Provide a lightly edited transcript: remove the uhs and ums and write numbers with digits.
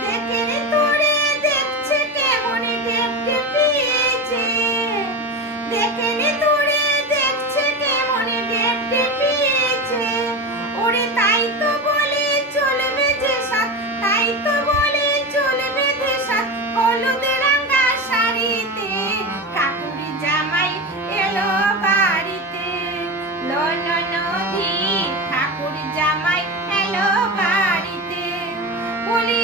দেখে রে তোরে দেখছে কেমন দেখতে পেয়েছে, দেখে রে তোরে দেখছে কেমন দেখতে পেয়েছে। ওরে তাই তো বলে চলবে যে সাথ, তাই তো বলে চলবে যে সাথ, হলুদ রাঙা শাড়িতে ঠাকুর জামাই এলো বাড়িতে। নদী ঠাকুর জামাই এলো বাড়িতে, বলি